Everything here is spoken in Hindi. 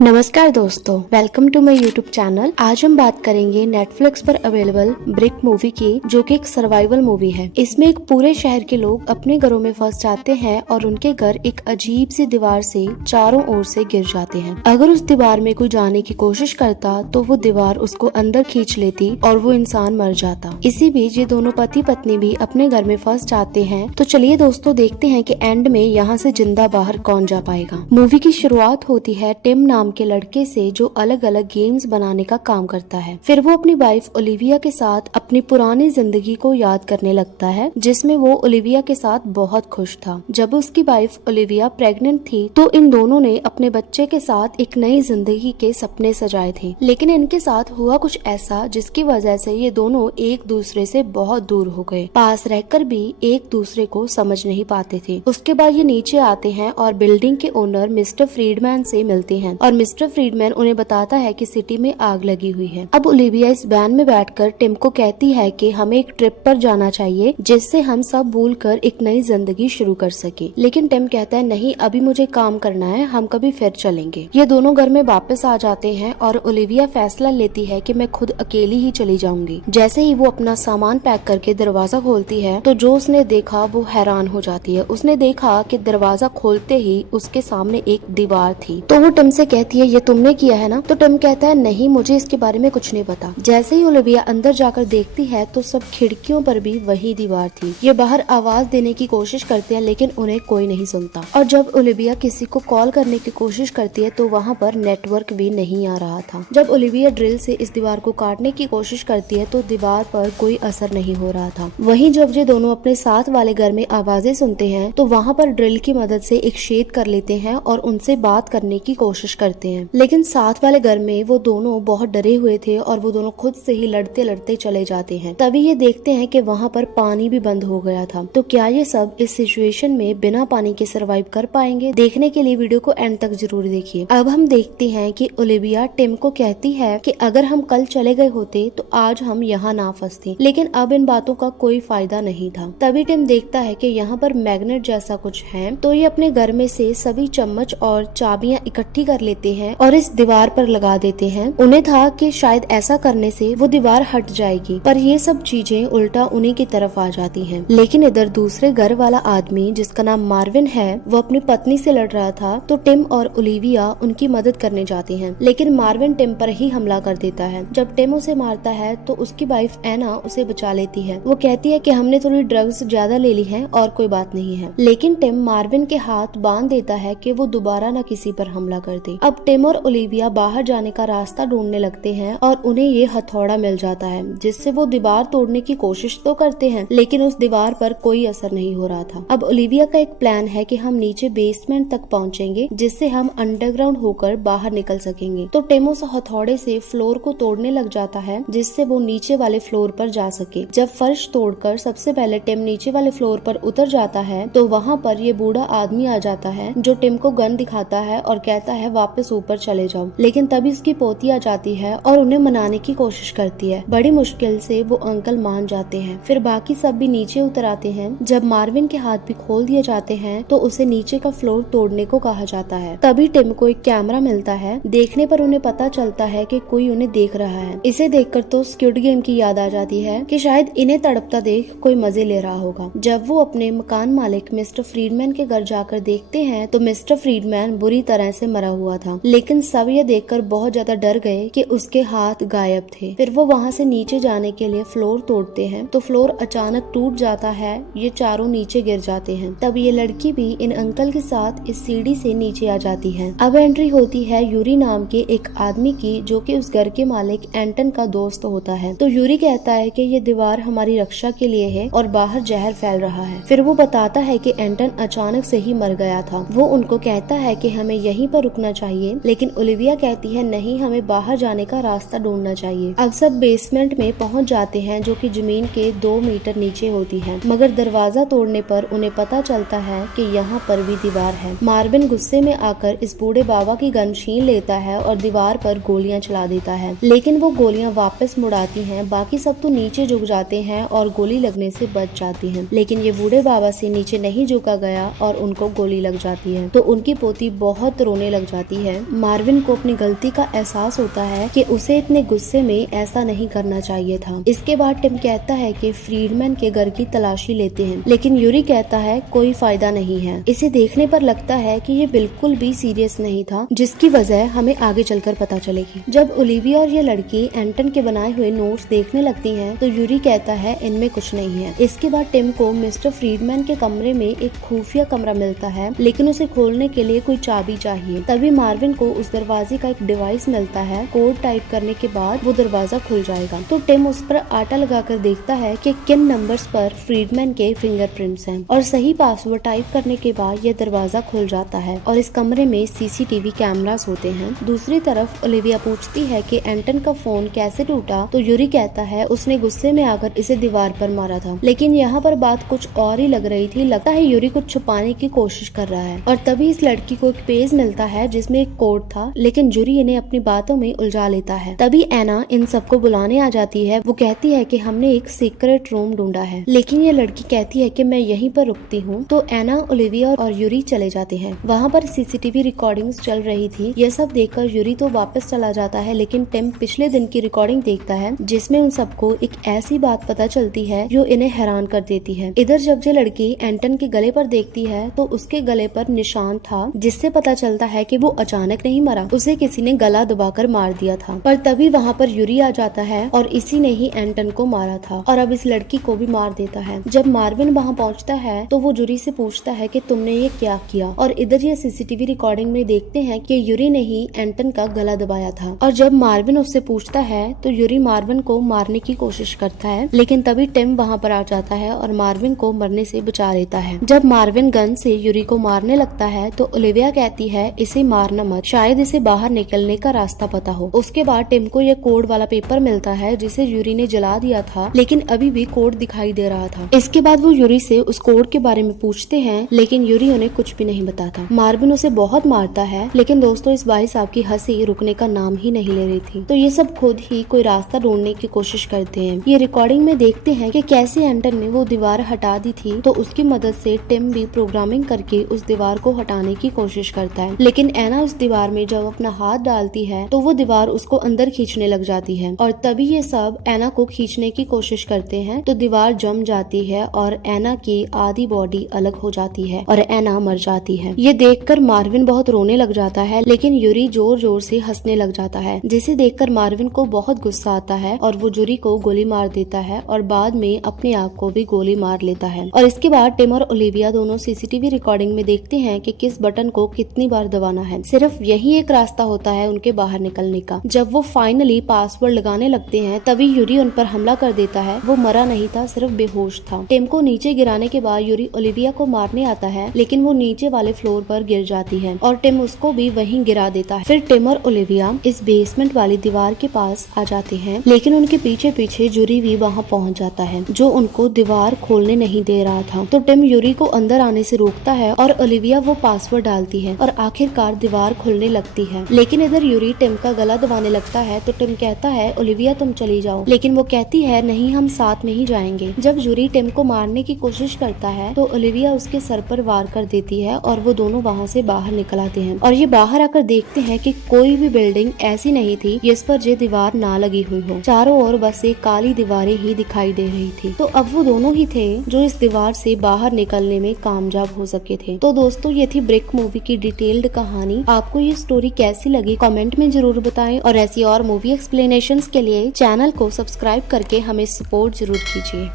नमस्कार दोस्तों, welcome to my YouTube channel. आज हम बात करेंगे नेटफ्लिक्स पर अवेलेबल ब्रिक मूवी की, जो कि एक सर्वाइवल मूवी है। इसमें एक पूरे शहर के लोग अपने घरों में फंस जाते हैं और उनके घर एक अजीब सी दीवार से चारों ओर से गिर जाते हैं। अगर उस दीवार में कोई जाने की कोशिश करता तो वो दीवार उसको अंदर खींच लेती और वो इंसान मर जाता। इसी बीच ये दोनों पति पत्नी भी अपने घर में फंस जाते हैं। तो चलिए दोस्तों, देखते हैं कि एंड में यहाँ से जिंदा बाहर कौन जा पाएगा। मूवी की शुरुआत होती है टिम नाम के लड़के से, जो अलग अलग गेम्स बनाने का काम करता है। फिर वो अपनी वाइफ ओलिविया के साथ अपनी पुरानी जिंदगी को याद करने लगता है, जिसमें वो ओलिविया के साथ बहुत खुश था। जब उसकी वाइफ ओलिविया प्रेग्नेंट थी तो इन दोनों ने अपने बच्चे के साथ एक नई जिंदगी के सपने सजाए थे, लेकिन इनके साथ हुआ कुछ ऐसा जिसकी वजह से ये दोनों एक दूसरे से बहुत दूर हो गए। पास रहकर भी एक दूसरे को समझ नहीं पाते थे। उसके बाद ये नीचे आते हैं और बिल्डिंग के ओनर मिस्टर फ्रीडमैन से मिलते हैं और मिस्टर फ्रीडमैन उन्हें बताता है कि सिटी में आग लगी हुई है। अब ओलिविया इस वैन में बैठकर टिम को कहती है कि हमें एक ट्रिप पर जाना चाहिए, जिससे हम सब भूलकर एक नई जिंदगी शुरू कर सके। लेकिन टिम कहता है नहीं, अभी मुझे काम करना है, हम कभी फिर चलेंगे। ये दोनों घर में वापस आ जाते हैं और ओलिविया फैसला लेती है कि मैं खुद अकेली ही चली जाऊंगी। जैसे ही वो अपना सामान पैक करके दरवाजा खोलती है तो जो उसने देखा वो हैरान हो जाती है। उसने देखा कि दरवाजा खोलते ही उसके सामने एक दीवार थी। तो वो टिम से कहती है ये तुमने किया है ना? तो टिम कहता है नहीं, मुझे इसके बारे में कुछ नहीं पता। जैसे ही ओलिविया अंदर जाकर देखती है तो सब खिड़कियों पर भी वही दीवार थी। ये बाहर आवाज देने की कोशिश करते हैं लेकिन उन्हें कोई नहीं सुनता। और जब ओलिविया किसी को कॉल करने की कोशिश करती है तो वहाँ पर नेटवर्क भी नहीं आ रहा था। जब ओलिविया ड्रिल से इस दीवार को काटने की कोशिश करती है तो दीवार पर कोई असर नहीं हो रहा था। वहीं जब ये दोनों अपने साथ वाले घर में आवाजें सुनते हैं तो वहाँ पर ड्रिल की मदद से एक छेद कर लेते हैं और उनसे बात करने की कोशिश करते हैं। लेकिन साथ वाले घर में वो दोनों बहुत डरे हुए थे और वो दोनों खुद से ही लड़ते लड़ते चले जाते हैं। तभी ये देखते हैं कि वहाँ पर पानी भी बंद हो गया था। तो क्या ये सब इस सिचुएशन में बिना पानी के सरवाइव कर पाएंगे? देखने के लिए वीडियो को एंड तक जरूर देखिए। अब हम देखते हैं कि ओलिविया टिम को कहती है कि अगर हम कल चले गए होते तो आज हम यहाँ ना फंसते, लेकिन अब इन बातों का कोई फायदा नहीं था। तभी टिम देखता है कि यहाँ पर मैग्नेट जैसा कुछ है। तो ये अपने घर में से सभी चम्मच और चाबियां इकट्ठी कर लेते हैं और इस दीवार पर लगा देते हैं। उन्हें था कि शायद ऐसा करने से वो दीवार हट जाएगी, पर ये सब चीजें उल्टा उन्हीं की तरफ आ जाती हैं। लेकिन इधर दूसरे घर वाला आदमी, जिसका नाम मार्विन है, वो अपनी पत्नी से लड़ रहा था। तो टिम और ओलिविया उनकी मदद करने जाते हैं, लेकिन मार्विन टिम पर ही हमला कर देता है। जब टिम उसे मारता है तो उसकी वाइफ एना उसे बचा लेती है। वो कहती है कि हमने थोड़ी ड्रग्स ज्यादा ले ली है और कोई बात नहीं है। लेकिन टिम मार्विन के हाथ बांध देता है कि वो दोबारा न किसी पर हमला कर दे। अब टिम और ओलिविया बाहर जाने का रास्ता ढूंढने लगते हैं और उन्हें ये हथौड़ा मिल जाता है, जिससे वो दीवार तोड़ने की कोशिश तो करते हैं लेकिन उस दीवार पर कोई असर नहीं हो रहा था। अब ओलिविया का एक प्लान है कि हम नीचे बेसमेंट तक पहुंचेंगे, जिससे हम अंडरग्राउंड होकर बाहर निकल सकेंगे। तो टिम उस हथौड़े से फ्लोर को तोड़ने लग जाता है, जिससे वो नीचे वाले फ्लोर पर जा सके। जब फर्श तोड़कर सबसे पहले टिम नीचे वाले फ्लोर पर उतर जाता है तो वहाँ पर ये बूढ़ा आदमी आ जाता है, जो टिम को गन दिखाता है और कहता है वापस ऊपर चले जाओ। लेकिन तभी उसकी पोती आ जाती है और उन्हें मनाने की कोशिश करती है। बड़ी मुश्किल से वो अंकल मान जाते हैं। फिर बाकी सब भी नीचे उतर आते हैं। जब मार्विन के हाथ भी खोल दिए जाते हैं तो उसे नीचे का फ्लोर तोड़ने को कहा जाता है। तभी टिम को एक कैमरा मिलता है। देखने पर उन्हें पता चलता है कि कोई उन्हें देख रहा है। इसे देखकर तो स्क्विड गेम की याद आ जाती है कि शायद इन्हें तड़पता देख कोई मजे ले रहा होगा। जब वो अपने मकान मालिक मिस्टर फ्रीडमैन के घर जाकर देखते हैं तो मिस्टर फ्रीडमैन बुरी तरह से मरा हुआ था। लेकिन सब ये देखकर बहुत ज्यादा डर गए कि उसके हाथ गायब थे। फिर वो वहाँ से नीचे जाने के लिए फ्लोर तोड़ते हैं तो फ्लोर अचानक टूट जाता है। ये चारों नीचे गिर जाते हैं। तब ये लड़की भी इन अंकल के साथ इस सीढ़ी से नीचे आ जाती है। अब एंट्री होती है यूरी नाम के एक आदमी की, जो कि उस घर के मालिक एंटन का दोस्त होता है। तो यूरी कहता है कि ये दीवार हमारी रक्षा के लिए है और बाहर जहर फैल रहा है। फिर वो बताता है कि एंटन अचानक से ही मर गया था। वो उनको कहता है कि हमें यहीं पर रुकना चाहिए, लेकिन ओलिविया कहती है नहीं, हमें बाहर जाने का रास्ता ढूंढना चाहिए। अब सब बेसमेंट में पहुंच जाते हैं, जो कि जमीन के 2 मीटर नीचे होती है। मगर दरवाजा तोड़ने पर उन्हें पता चलता है कि यहाँ पर भी दीवार है। मार्विन गुस्से में आकर इस बूढ़े बाबा की गन छीन लेता है और दीवार पर गोलियां चला देता है, लेकिन वो गोलियां वापस मुड़ाती हैं। बाकी सब तो नीचे झुक जाते हैं और गोली लगने से बच जाती हैं। लेकिन ये बूढ़े बाबा से नीचे नहीं झुका गया और उनको गोली लग जाती है। तो उनकी पोती बहुत रोने लग जाती है है, मार्विन को अपनी गलती का एहसास होता है कि उसे इतने गुस्से में ऐसा नहीं करना चाहिए था। इसके बाद टिम कहता है कि फ्रीडमैन के घर की तलाशी लेते हैं, लेकिन यूरी कहता है कोई फायदा नहीं है। इसे देखने पर लगता है कि ये बिल्कुल भी सीरियस नहीं था, जिसकी वजह हमें आगे चलकर पता चलेगी। जब ओलिविया और ये लड़की एंटन के बनाए हुए नोट्स देखने लगती हैं, तो यूरी कहता है इनमें कुछ नहीं है। इसके बाद टिम को मिस्टर फ्रीडमैन के कमरे में एक खुफिया कमरा मिलता है, लेकिन उसे खोलने के लिए कोई चाबी चाहिए। तभी मार्विन को उस दरवाजे का एक डिवाइस मिलता है। कोड टाइप करने के बाद वो दरवाजा खुल जाएगा। तो टिम उस पर आटा लगाकर देखता है कि किन नंबर्स पर फ्रीडमैन के फिंगरप्रिंट्स हैं, और सही पासवर्ड टाइप करने के बाद यह दरवाजा खुल जाता है और इस कमरे में सीसीटीवी कैमरास होते हैं। दूसरी तरफ ओलिविया पूछती है कि एंटन का फोन कैसे टूटा, तो यूरी कहता है उसने गुस्से में आकर इसे दीवार पर मारा था। लेकिन यहाँ पर बात कुछ और ही लग रही थी। लगता है यूरी कुछ छुपाने की कोशिश कर रहा है, और तभी इस लड़की को एक पेज मिलता है जिसमें एक कोड था, लेकिन यूरी इन्हें अपनी बातों में उलझा लेता है। तभी एना इन सबको बुलाने आ जाती है। वो कहती है कि हमने एक सीक्रेट रूम ढूंढा है, लेकिन ये लड़की कहती है कि मैं यहीं पर रुकती हूँ। तो एना, ओलिविया और यूरी चले जाते हैं। वहाँ पर सीसीटीवी रिकॉर्डिंग्स चल रही थी। यह सब देखकर यूरी तो वापस चला जाता है, लेकिन टिम पिछले दिन की रिकॉर्डिंग देखता है जिसमें उन सबको एक ऐसी बात पता चलती है जो इन्हें हैरान कर देती है। इधर जब ये लड़की एंटन के गले पर देखती है तो उसके गले पर निशान था, जिससे पता चलता है कि वो अचानक नहीं मरा, उसे किसी ने गला दबाकर मार दिया था। पर तभी वहाँ पर यूरी आ जाता है और इसी ने ही एंटन को मारा था, और अब इस लड़की को भी मार देता है। जब मार्विन वहाँ पहुँचता है तो वो यूरी से पूछता है कि तुमने ये क्या किया, और इधर ये सीसीटीवी रिकॉर्डिंग में देखते हैं कि यूरी ने ही एंटन का गला दबाया था। और जब मार्विन उससे पूछता है तो यूरी मार्विन को मारने की कोशिश करता है, लेकिन तभी टिम वहाँ पर आ जाता है और मार्विन को मरने से बचा लेता है। जब मार्विन गन से यूरी को मारने लगता है तो ओलिविया कहती है इसे मारना मत, शायद इसे बाहर निकलने का रास्ता पता हो। उसके बाद टिम को यह कोड वाला पेपर मिलता है जिसे यूरी ने जला दिया था, लेकिन अभी भी कोड दिखाई दे रहा था। इसके बाद वो यूरी से उस कोड के बारे में पूछते हैं, लेकिन यूरी उन्हें कुछ भी नहीं बताता। मार्विन उसे बहुत मारता है, लेकिन दोस्तों इस भाई साहब की हंसी रुकने का नाम ही नहीं ले रही थी। तो ये सब खुद ही कोई रास्ता ढूंढने की कोशिश करते हैं। ये रिकॉर्डिंग में देखते हैं कि कैसे एंटन ने वो दीवार हटा दी थी, तो उसकी मदद से टिम भी प्रोग्रामिंग करके उस दीवार को हटाने की कोशिश करता है। लेकिन एना उस दीवार में जब अपना हाथ डालती है तो वो दीवार उसको अंदर खींचने लग जाती है, और तभी ये सब एना को खींचने की कोशिश करते हैं तो दीवार जम जाती है और एना की आधी बॉडी अलग हो जाती है और एना मर जाती है। ये देखकर मार्विन बहुत रोने लग जाता है, लेकिन यूरी जोर जोर से हंसने लग जाता है, जिसे देखकर मार्विन को बहुत गुस्सा आता है और वो यूरी को गोली मार देता है और बाद में अपने आप को भी गोली मार लेता है। और इसके बाद टिम और ओलिविया दोनों सीसीटीवी रिकॉर्डिंग में देखते हैं कि किस बटन को कितनी बार दबाना है। सिर्फ यही एक रास्ता होता है उनके बाहर निकलने का। जब वो फाइनली पासवर्ड लगाने लगते हैं तभी यूरी उन पर हमला कर देता है। वो मरा नहीं था, सिर्फ बेहोश था। टिम को नीचे गिराने के बाद यूरी ओलिविया को मारने आता है, लेकिन वो नीचे वाले फ्लोर पर गिर जाती है और टिम उसको भी वहीं गिरा देता है। फिर टिम और ओलिविया इस बेसमेंट वाली दीवार के पास आ जाते हैं, लेकिन उनके पीछे पीछे यूरी भी वहाँ पहुँच जाता है, जो उनको दीवार खोलने नहीं दे रहा था। तो टिम यूरी को अंदर आने से रोकता है और ओलिविया वो पासवर्ड डालती है और आखिरकार दीवार खुलने लगती है। लेकिन इधर यूरी टिम का गला दबाने लगता है तो टिम कहता है ओलिविया तुम चली जाओ, लेकिन वो कहती है नहीं, हम साथ में ही जाएंगे। जब यूरी टिम को मारने की कोशिश करता है तो ओलिविया उसके सर पर वार कर देती है और वो दोनों वहाँ से बाहर निकल आते हैं। और ये बाहर आकर देखते हैं कि कोई भी बिल्डिंग ऐसी नहीं थी जिस पर ये दीवार ना लगी हुई हो। चारों ओर बस एक काली दीवारें ही दिखाई दे रही थी। तो अब वो दोनों ही थे जो इस दीवार से बाहर निकलने में कामयाब हो सके थे। तो दोस्तों ये थी ब्रिक मूवी की डिटेल्ड कहानी। आपको ये स्टोरी कैसी लगी कमेंट में जरूर बताएं, और ऐसी और मूवी एक्सप्लेनेशंस के लिए चैनल को सब्सक्राइब करके हमें सपोर्ट जरूर कीजिए।